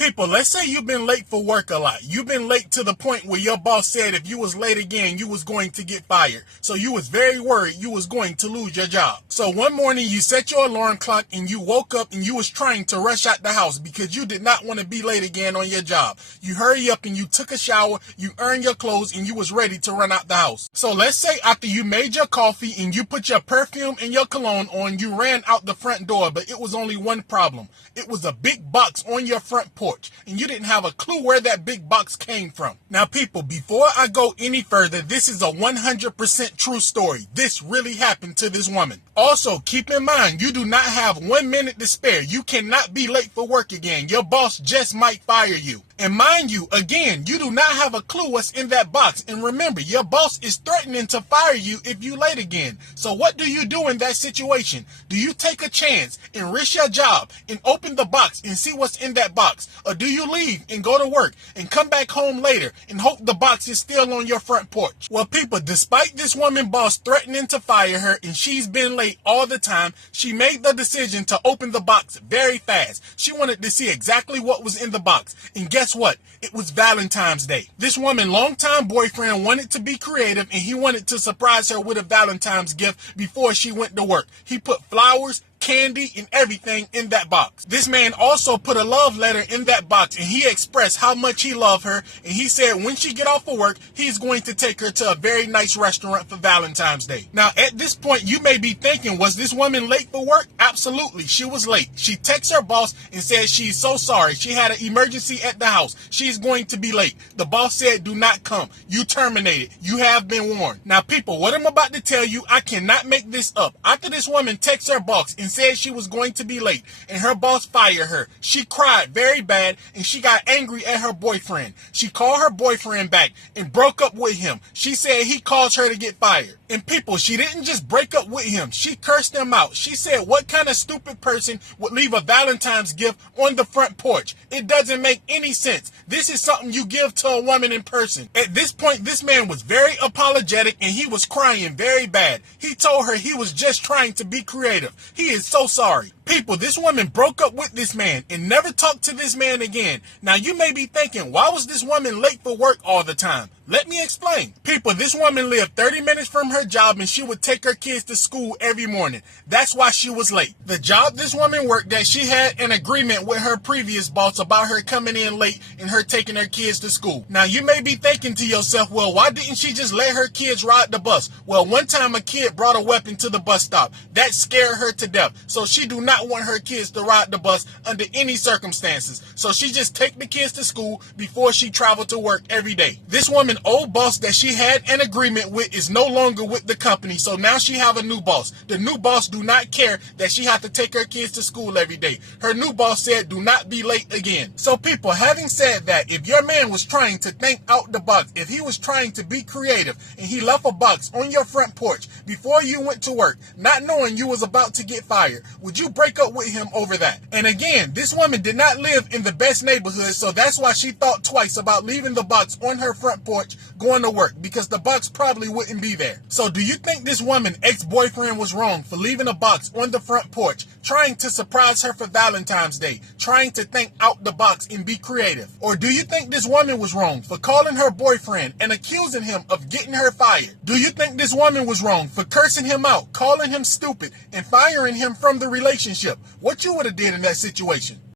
People, let's say you've been late for work a lot. You've been late to the point where your boss said if you was late again, you was going to get fired. So you was very worried you was going to lose your job. So one morning you set your alarm clock and you woke up and you was trying to rush out the house because you did not want to be late again on your job. You hurry up and you took a shower, you earned your clothes, and you was ready to run out the house. So let's say after you made your coffee and you put your perfume and your cologne on, you ran out the front door, but it was only one problem. It was a big box on your front porch, and you didn't have a clue where that big box came from. Now, people, before I go any further, this is a 100% true story. This really happened to this woman. Also, keep in mind, you do not have 1 minute to spare. You cannot be late for work again. Your boss just might fire you. And mind you, again, you do not have a clue what's in that box. And remember, your boss is threatening to fire you if you late again. So what do you do in that situation? Do you take a chance and risk your job and open the box and see what's in that box? Or do you leave and go to work and come back home later and hope the box is still on your front porch? Well, people, despite this woman boss threatening to fire her and she's been late all the time, she made the decision to open the box very fast. She wanted to see exactly what was in the box. And guess what? It was Valentine's Day. This woman's longtime boyfriend wanted to be creative and he wanted to surprise her with a Valentine's gift before she went to work. He put flowers, candy, and everything in that box. This man also put a love letter in that box and he expressed how much he loved her, and he said when she get off of work, he's going to take her to a very nice restaurant for Valentine's Day. Now, at this point, you may be thinking, was this woman late for work? Absolutely, she was late. She texts her boss and says she's so sorry. She had an emergency at the house. She's going to be late. The boss said, do not come. You terminated. You have been warned. Now, people, what I'm about to tell you, I cannot make this up. After this woman texts her boss and said she was going to be late and her boss fired her, she cried very bad and she got angry at her boyfriend. She called her boyfriend back and broke up with him. She said he caused her to get fired. And people, she didn't just break up with him. She cursed him out. She said, what kind of stupid person would leave a Valentine's gift on the front porch? It doesn't make any sense. This is something you give to a woman in person. At this point, this man was very apologetic and he was crying very bad. He told her he was just trying to be creative. He is so sorry. People, this woman broke up with this man and never talked to this man again. Now, you may be thinking, why was this woman late for work all the time? Let me explain. People, this woman lived 30 minutes from her job and she would take her kids to school every morning. That's why she was late. The job this woman worked at, she had an agreement with her previous boss about her coming in late and her taking her kids to school. Now, you may be thinking to yourself, well, why didn't she just let her kids ride the bus? Well, one time a kid brought a weapon to the bus stop. That scared her to death. So she do not want her kids to ride the bus under any circumstances. So she just take the kids to school before she traveled to work every day. This woman old boss that she had an agreement with is no longer with the company, so now she have a new boss. The new boss do not care that she have to take her kids to school every day. Her new boss said do not be late again. So people, having said that, if your man was trying to think out the box, if he was trying to be creative and he left a box on your front porch before you went to work, not knowing you was about to get fired, would you break up with him over that? And again, this woman did not live in the best neighborhood, so that's why she thought twice about leaving the box on her front porch going to work, because the box probably wouldn't be there. So do you think this woman ex-boyfriend was wrong for leaving a box on the front porch, trying to surprise her for Valentine's Day, trying to think out the box and be creative? Or do you think this woman was wrong for calling her boyfriend and accusing him of getting her fired? Do you think this woman was wrong for cursing him out, calling him stupid, and firing him from the relationship? What you would have did in that situation?